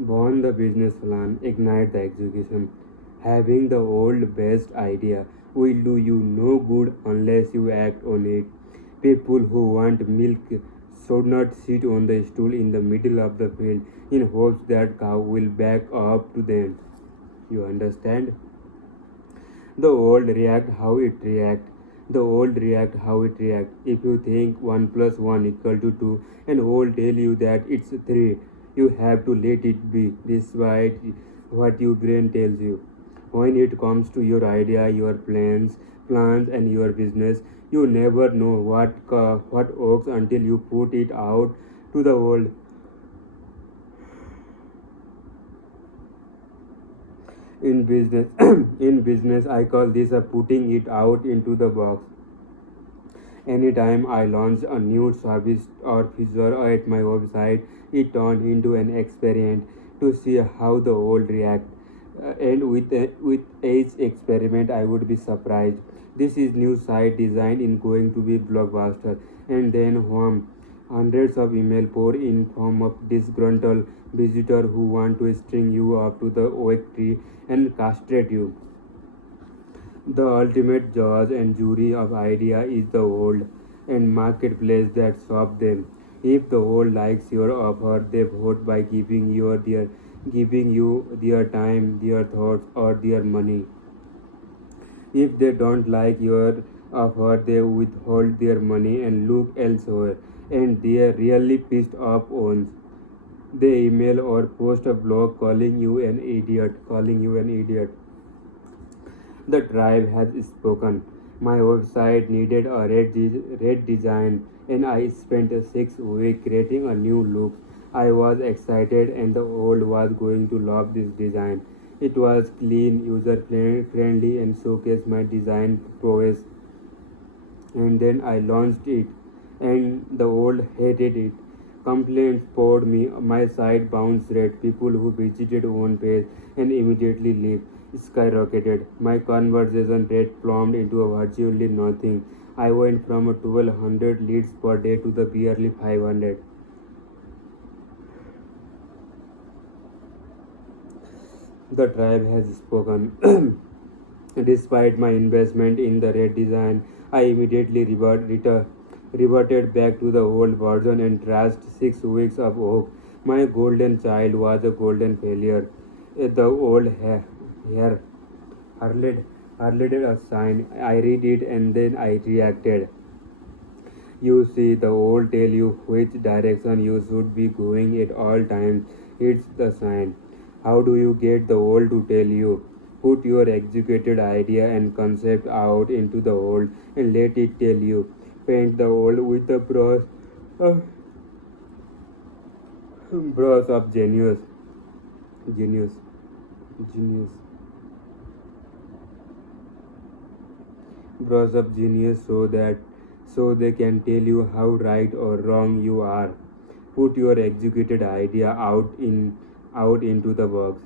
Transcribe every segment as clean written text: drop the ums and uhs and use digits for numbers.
Born the business plan, ignite the execution. Having the old best idea will do you no good unless you act on it. People who want milk should not sit on the stool in the middle of the field in hopes that cow will back up to them. You understand? The old react how it react. The old react how it react. If you think 1 plus 1 equal to 2 and old tell you that it's 3, you have to let it be despite what your brain tells you. When it comes to your idea, your plans and your business, you never know what works until you put it out to the world. In business, in business, I call this a putting it out into the box. Anytime I launch a new service or feature at my website, it turned into an experiment to see how the world react. And with each experiment, I would be surprised. This is new site design is going to be blockbuster, and then wham, hundreds of email pour in form of disgruntled visitor who want to string you up to the oak tree and castrate you. The ultimate judge and jury of idea is the world and marketplace that shop them. If the world likes your offer, they vote by giving you their time, their thoughts, or their money. If they don't like your offer, they withhold their money and look elsewhere. And they are really pissed off ones. They email or post a blog calling you an idiot. The tribe has spoken. My website needed a red design, and I spent 6 weeks creating a new look. I was excited, and the old was going to love this design. It was clean, user friendly, and showcased my design prowess. And then I launched it, and the old hated it. Complaints poured me. My site bounce rate, people who visited one page and immediately leave, skyrocketed. My conversation rate plumbed into a virtually nothing. I went from a 1200 leads per day to the barely 500. The tribe has spoken. Despite my investment in the red design, I immediately reverted back to the old version and trashed 6 weeks of hope. My golden child was a golden failure. The old hair hurled a sign. I read it and then I reacted. You see, the old tell you which direction you should be going at all times. It's the sign. How do you get the old to tell you? Put your executed idea and concept out into the old and let it tell you. Paint the old with the of, brush of genius, genius, brush of genius so they can tell you how right or wrong you are. Put your executed idea out into the box.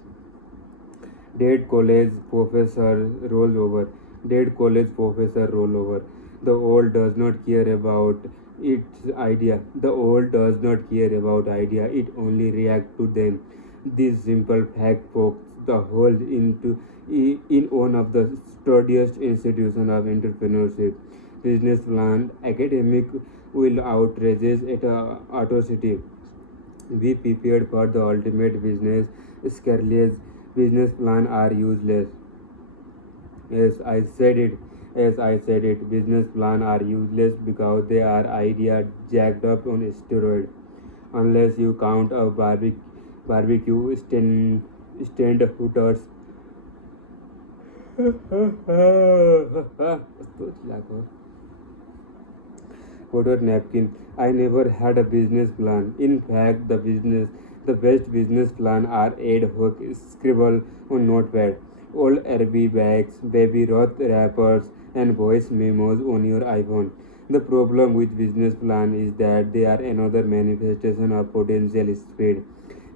Dead college professor rolls over. Dead college professor roll over. The old does not care about its idea. The old does not care about idea. It only react to them. This simple fact pokes the hole in one of the sturdiest institutions of entrepreneurship. Business plan, academic will outrages at a atrocity. Be prepared for the ultimate business. Scarcely business plan are useless. Yes, I said it. Yes, I said it. Business plan are useless because they are idea jacked up on steroid. Unless you count a barbecue stand hooters. Photo napkin. I never had a business plan. In fact, the best business plan are ad hoc scribble on notepad, old RB bags, baby Roth wrappers, and voice memos on your iPhone. The problem with business plan is that they are another manifestation of potential speed.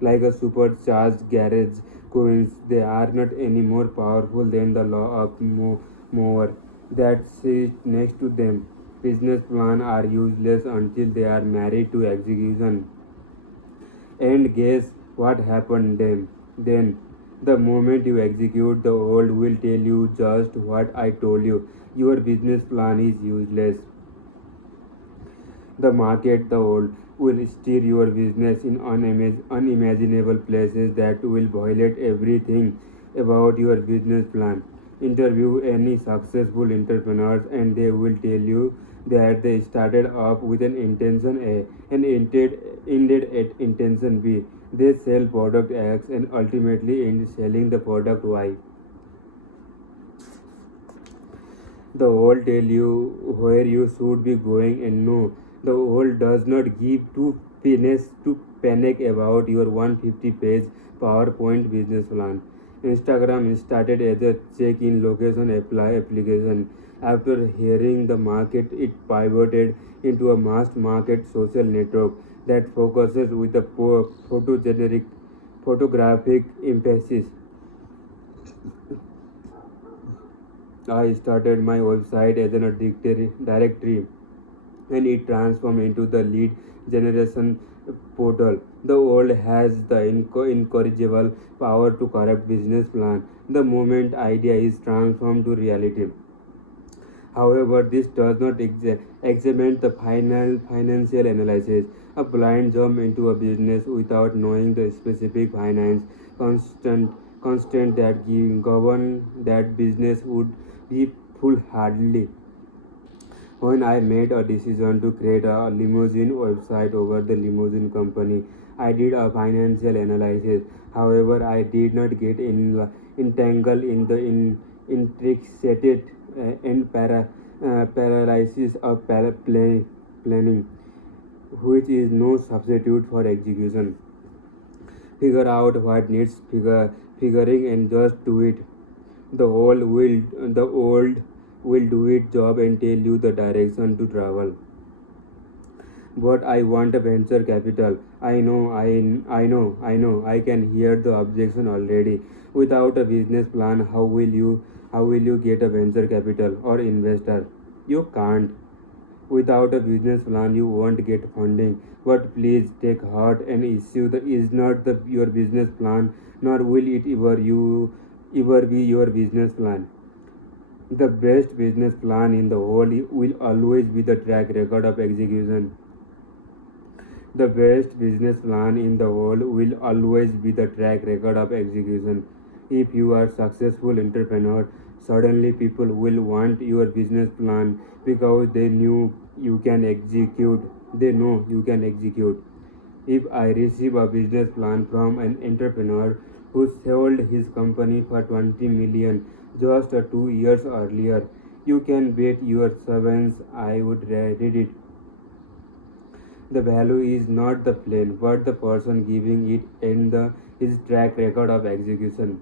Like a supercharged garage coins, they are not any more powerful than the law of mover that sits next to them. Business plans are useless until they are married to execution. And guess What happened then? Then, the moment you execute, the world will tell you just what I told you. Your business plan is useless. The market, the world, will steer your business in unimaginable places that will violate everything about your business plan. Interview any successful entrepreneurs and they will tell you that they started off with an intention A and ended at intention B. They sell product X and ultimately end selling the product Y. The world tell you where you should be going and no, the world does not give two pennies to panic about your 150-page PowerPoint business plan. Instagram started as a check-in location application. After hearing the market, it pivoted into a mass market social network that focuses with a photogenic photographic emphasis. I started my website as an directory and it transformed into the lead generation portal. The world has the incorrigible power to corrupt business plan the moment idea is transformed to reality. However, this does not examine the final financial analysis. A blind jump into a business without knowing the specific finance constant constant that govern that business would be foolhardy. When I made a decision to create a limousine website over the limousine company, I did a financial analysis. However, I did not get entangled in the intricate and paralysis of planning, which is no substitute for execution. Figure out what needs figuring and just do it. The old will do it job and tell you the direction to travel. But I want a venture capital. I can hear the objection already. Without a business plan, how will you get a venture capital or investor? You can't. Without a business plan, you won't get funding. But please take heart and issue the is not your business plan, nor will it ever be your business plan. The best business plan in the world will always be the track record of execution. The best business plan in the world will always be the track record of execution. If you are a successful entrepreneur, suddenly people will want your business plan because they knew you can execute. They know you can execute. If I receive a business plan from an entrepreneur who sold his company for 20 million just 2 years earlier, you can bet your savings I would read it. The value is not the plane, but the person giving it and his track record of execution.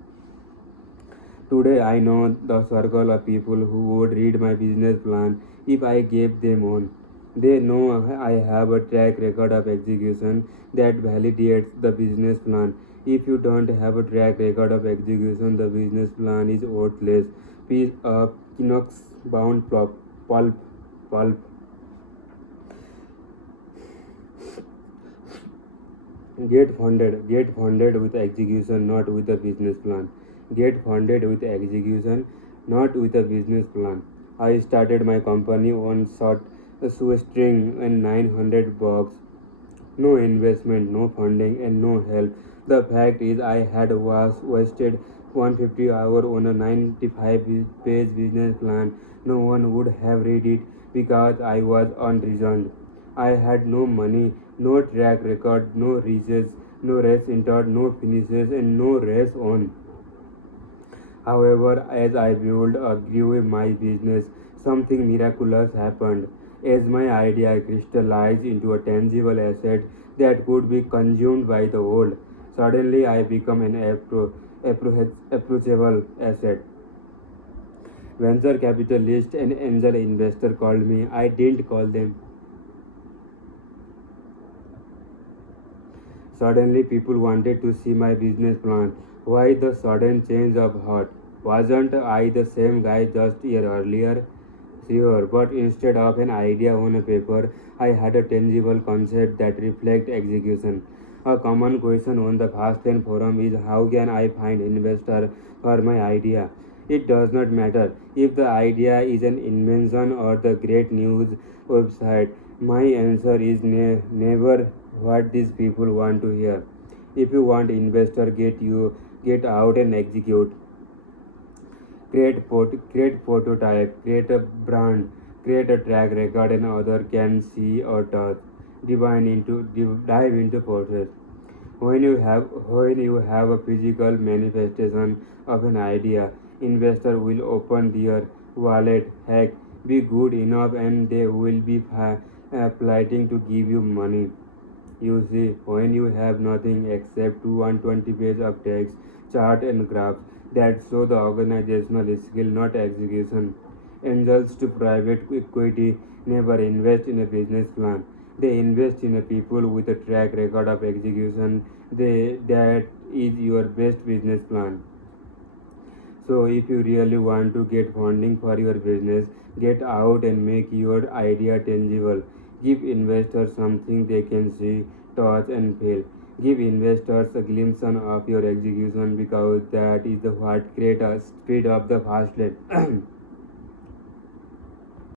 Today, I know the circle of people who would read my business plan if I gave them one. They know I have a track record of execution that validates the business plan. If you don't have a track record of execution, the business plan is worthless. Piece of Knox bound pulp. Get funded with execution, not with a business plan. Get funded with execution, not with a business plan. I started my company on short shoestring and $900. No investment, no funding, and no help. The fact is, I had was wasted 150 hours on a 95-page business plan. No one would have read it because I was unreasoned. I had no money, no track record, no reaches, no race entered, no finishes, and no race on. However, as I grew my business, something miraculous happened. As my idea crystallized into a tangible asset that could be consumed by the world, suddenly I become an approachable asset. Venture capitalist and angel investor called me. I didn't call them. Suddenly, people wanted to see my business plan. Why the sudden change of heart? Wasn't I the same guy just a year earlier? Sure, but instead of an idea on a paper, I had a tangible concept that reflected execution. A common question on the Fastlane forum is how can I find investor for my idea? It does not matter if the idea is an invention or the great news website. My answer is never what these people want to hear. If you want investor, get out and execute. Create prototype, create a brand, create a track record, and other can see or touch. Dive into process. When you have a physical manifestation of an idea, investor will open their wallet. Heck, be good enough, and they will be planning to give you money. You see, when you have nothing except 120 pages of text, chart and graphs that show the organizational skill, not execution. Angels to private equity never invest in a business plan. They invest in a people with a track record of execution. That is your best business plan. So if you really want to get funding for your business, get out and make your idea tangible. Give investors something they can see, touch and feel. Give investors a glimpse of your execution because that is the what create a speed of the fast lane.